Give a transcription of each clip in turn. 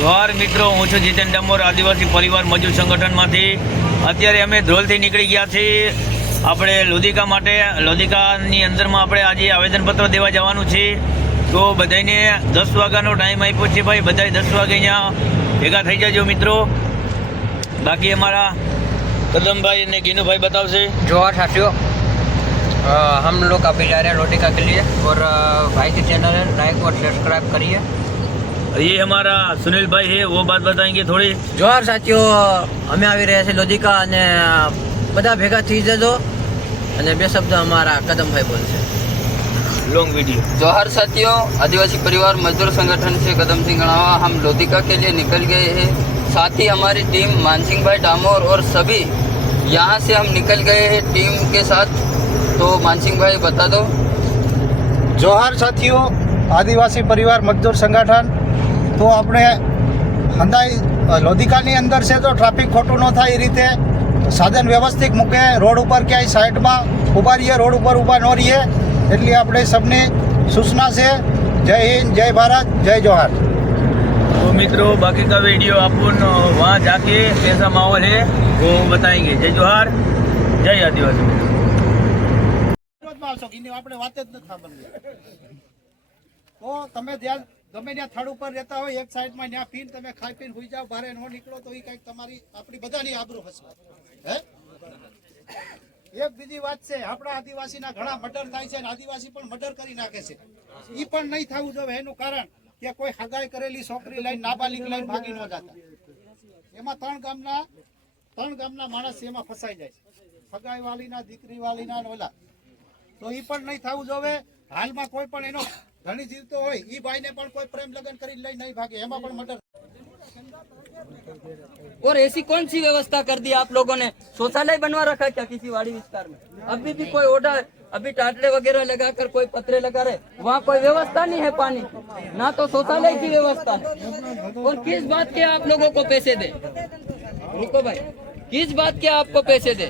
જોહાર મિત્રો, હું છું જીતેન ડામોર, આદિવાસી પરિવાર મજૂર સંગઠનમાંથી. અત્યારે અમે ધ્રોલથી નીકળી ગયા છીએ આપણે લોધિકા માટે. લોધિકાની અંદરમાં આપણે આજે આવેદનપત્ર દેવા જવાનું છે. તો બધાને 10 વાગ્યાનો ટાઈમ આપ્યો છે ભાઈ. બધાએ 10 વાગે અહીંયા ભેગા થઈ જજો મિત્રો. બાકી અમારા કદમભાઈ અને ગીનુભાઈ बतावશે. जोहार साथियों, हम लोग अभी जा रहे हैं लोधिका के लिए और भाई की चैनल है लाइक और सब्सक्राइब करिए. ये हमारा सुनील भाई है, वो बात बताएंगे थोड़ी. जोहार साथियों, અમે આવી રહ્યા છીએ લોધિકા અને બધા ભેગા થઈ જજો અને બે શબ્દ અમારા કદમભાઈ બોલશે. Long video. जोहार साथियों, आदिवासी परिवार मजदूर संगठन से कदम सिंह गणावा हम लोधिका के लिए निकल गए हैं. साथ ही हमारी टीम मानसिंह भाई डामोर और सभी यहाँ से हम निकल गए हैं टीम के साथ. तो मानसिंह भाई बता दो. जोहार साथियों, आदिवासी परिवार मजदूर संगठन. तो આપણે હંદાઈ લોધિકાની અંદર છે તો ટ્રાફિક ખોટું ન થાય એ રીતે સાધન વ્યવસ્થિત મૂકે. રોડ ઉપર ક્યાંય સાઈડમાં ઊભા રહીએ, રોડ ઉપર ઊભા ન રહીએ એટલી આપણે સબની સૂચના છે. જય હિન્દ, जय भारत, जय जोहार. तो मित्रों, बाकी का वीडियो अपन वहाँ जाके कैसा माहौल है वो बताएंगे. जय जोहार, जय आदिवासी. આપણે વાત જ નથી સાંભળવી. તો તમે ધ્યાન ગમે ત્યાં થડ ઉપર રહેતા હોય એક સાઈડમાં ત્યાં પીને તમે ખાઈ પીને હોઈ જાઓ, બહાર ન નીકળો તો એ કંઈક તમારી આપણી બધાની આબરૂ હસવા. હે એક બીજી વાત છે, આપણા આદિવાસીના ઘણા મર્ડર થાય છે અને આદિવાસી પણ મર્ડર કરી નાખે છે. એ પણ નહીં થવું જોઈએ. એનું કારણ કે કોઈ હગાઈ કરેલી છોકરી લઈને નાબાલિગ લઈને ભાગી ન જતા. એમાં ત્રણ ગામના માણસ એમાં ફસાઈ જાય છે. હગાઈ વાલીના, દીકરી વાલીના ઓલા. તો એ પણ નહીં થવું જોઈએ. હાલમાં કોઈ પણ એનો ધણી જીવતો હોય એ ભાઈને પણ કોઈ પ્રેમ લગ્ન કરી લઈ નહીં ભાગે, એમાં પણ મર્ડર. और ऐसी कौन सी व्यवस्था कर दी आप लोगों ने? शौचालय बनवा रखा है क्या किसी वाड़ी विस्तार में? अभी भी कोई ऑर्डर, अभी टाटले वगैरह लगाकर कोई पत्रे लगा रहे, वहाँ कोई व्यवस्था नहीं है पानी, ना तो शौचालय की व्यवस्था है. और किस बात के आप लोगों को पैसे दे? रुको भाई, किस बात के आपको पैसे दे?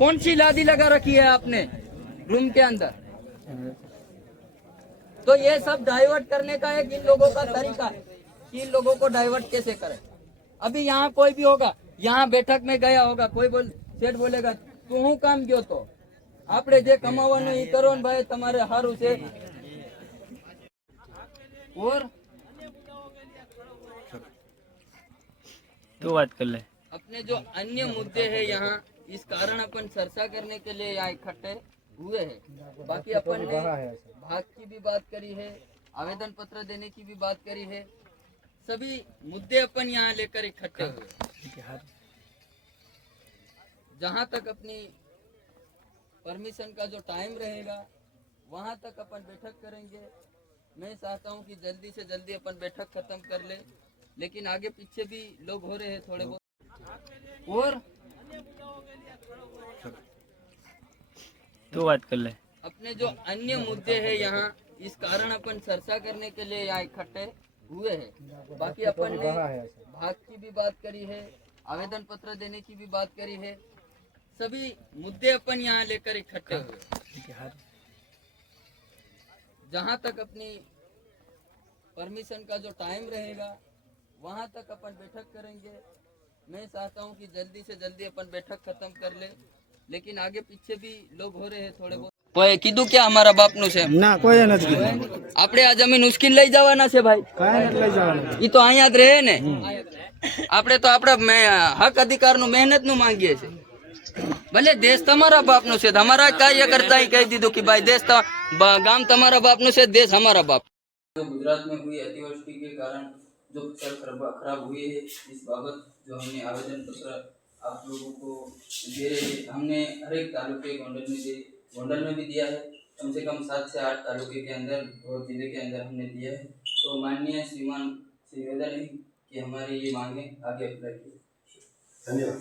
कौन सी लादी लगा रखी है आपने रूम के अंदर? तो ये सब डाइवर्ट करने का एक इन लोगों का तरीका है कि इन लोगों को डाइवर्ट कैसे करें. अभी यहाँ कोई भी होगा, यहाँ बैठक में गया होगा, कोई सेठ बोलेगा तू हूँ काम गयो तो આપણે જે કમાવાનું એ કરો ને ભાઈ, તમારે સારું છે. और तो बात कर ले. अपने जो अन्य मुद्दे हैं यहाँ, इस कारण अपन चर्चा करने के लिए यहाँ इकट्ठे हुए हैं. बाकी अपन ने भाग की भी बात करी है, आवेदन पत्र देने की भी बात करी है. सभी मुद्दे अपन यहाँ लेकर इकट्ठे हुए. जहाँ तक अपनी परमिशन का जो टाइम रहेगा वहाँ तक अपन बैठक करेंगे. मैं चाहता हूँ कि जल्दी से जल्दी अपन बैठक खत्म कर ले, लेकिन आगे पीछे भी लोग हो रहे हैं थोड़े बहुत. और तो बात कर ले. अपने जो अन्य मुद्दे हैं यहाँ, इस कारण अपन चर्चा करने के लिए यहाँ इकट्ठे हुए हैं. बाकी अपन ने भाग की भी बात करी है, आवेदन पत्र देने की भी बात करी है. सभी मुद्दे अपन यहाँ लेकर इकट्ठे हुए. जहाँ तक अपनी परमिशन का जो टाइम रहेगा वहाँ तक अपन बैठक करेंगे. मैं चाहता हूँ कि जल्दी से जल्दी अपन बैठक खत्म कर ले, लेकिन आगे पीछे भी लोग हो रहे हैं थोड़े बहुत. કીધું કે અમારા બાપનું છે? ના, કોઈ નથી. આપણે આ જમીન ઉશ્કીને લઈ જવાના છે ભાઈ. લઈ જવાનું. ઈ તો અહીંયા જ રહે ને. આપણે તો આપણા હક અધિકારનું મહેનતનું માંગીએ છીએ. ભલે દેશ તમારા બાપનું છે, તમારા કાર્યકર્તા કહી દીધું कि भाई देश गांव તમારા બાપનું છે, देश हमारा बाप. जो गुजरात में हुई अतिवृष्टि के कारण जो फसल खराब हुई है, इस बाबत जो हमने आवेदन पत्र आप लोगों को दे रहे हैं. हमने हर एक तालुके गोंडल में भी दिया है. कम से कम 7 से 8 तालुके के अंदर और जिले के अंदर हमने दिया है. तो माननीय श्रीमान से निवेदन है कि हमारी ये मांगे आगे अप्लाई की. धन्यवाद.